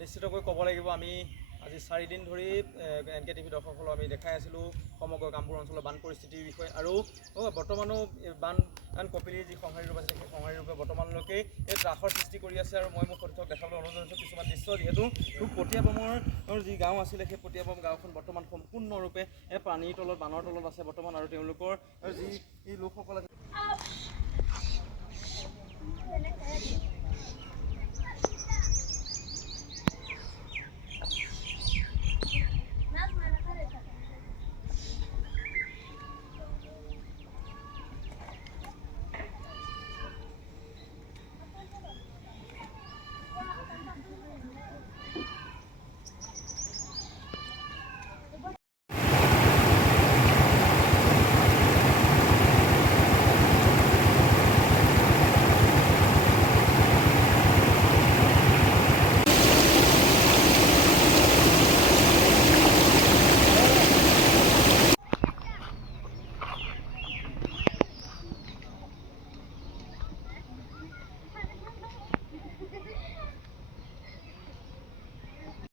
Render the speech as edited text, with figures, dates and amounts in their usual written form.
নিশ্চিতকৈ ক'ব লাগিব আমি আজি 4 দিন ধৰি NK TV দৰ্শকসকলক আমি দেখাই আছিলোঁ সমগ্ৰ কামপুৰ অঞ্চলৰ বান পৰিস্থিতিৰ বিষয়ে আৰু বৰ্তমানো বান কপিলীৰ যি সংহাৰী ৰূপ আছে সেই সংহাৰী ৰূপে বৰ্তমানলৈকে এই ত্ৰাসৰ সৃষ্টি কৰি আছে আৰু মই মোৰ সতীৰ্থক দেখাবলৈ অনুৰোধ জনাইছোঁ কিছুমান দৃশ্য যিহেতু পটীয়াবমৰ যি গাঁও আছিলে সেই পটীয়াবম গাঁওখন বৰ্তমান সম্পূৰ্ণৰূপে পানীৰ তলত বানৰ তলত আছে বৰ্তমান আৰু তেওঁলোকৰ যি লোকসকল আছে